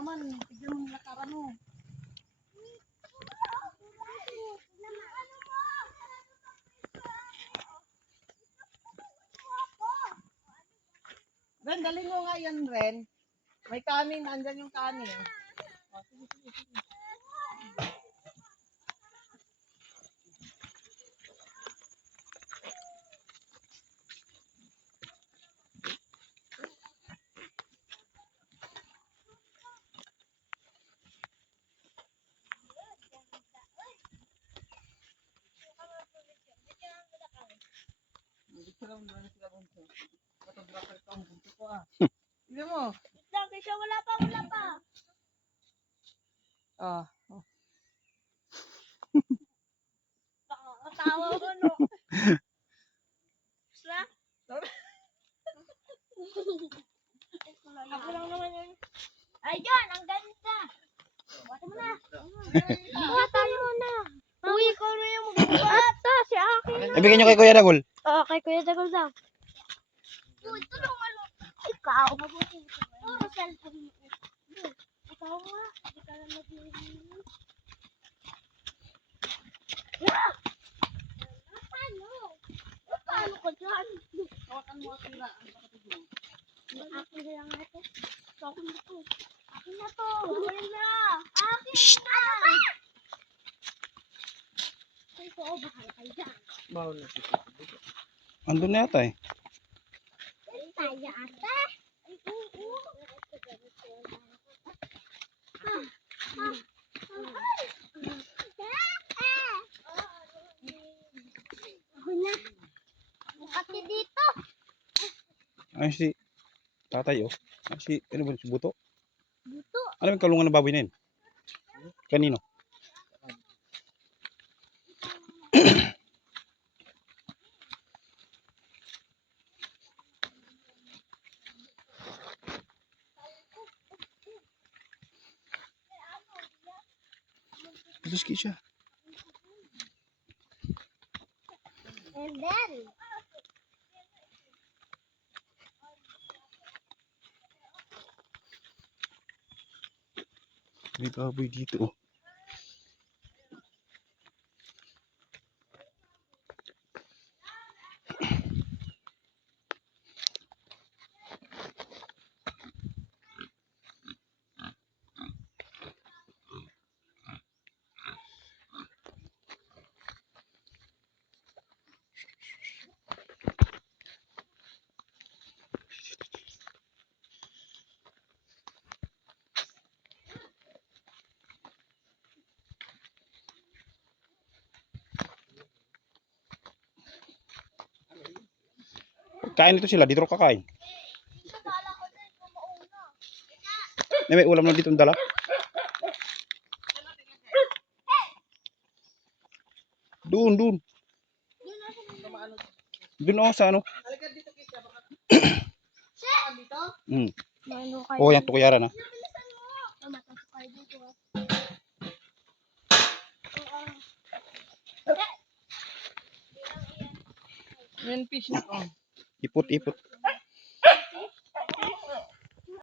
naman. Tignan mo lakaran mo. Ren, dalhin mo nga yan, Ren. May kanin, andyan yung kanin. Oh, sige, sige, sige. Hindi mo. Kasi wala pa. Oh. Nakakatawa ko, no? Sa? Ako lang naman yun. Ayun, ang ganda. Wala mo na. Wala mo na. Uy, ikaw na yung magbubuhat. Si akin. Ibigay nyo kay Kuya Dagol. Oo, kay Kuya Dagol daw. Uy, tulungan mo. Ikaw. Puro cellphone mo. Ikaw nga. Hindi ka lang nag-iinom. Paano ko dyan? Hawakan mo ang tira. Akin na lang ito. Akin na to. Akin na to. Akin na. Akin na. Ito, bahala kayo dyan. Bawal na siya. Andun na yata eh. Tayo ate. Ay, oo. Ako na. Bukati dito. Ay si tatay oh. Ay si, ano ba, si Buto? Buto. Ano yung kalungan ng baboy na yun? Kanino? Putuski siya. And then, May baboy dito oh. Kain dito sila, dito kakain. May ulam na dito ang dala. Doon. Doon oh, sa ano? Halika dito, Kisa. Baka dito? mano kayo. Oh, yan tukuyaran ha. Matasok kayo dito. Yan fish na. Oh. Ipot.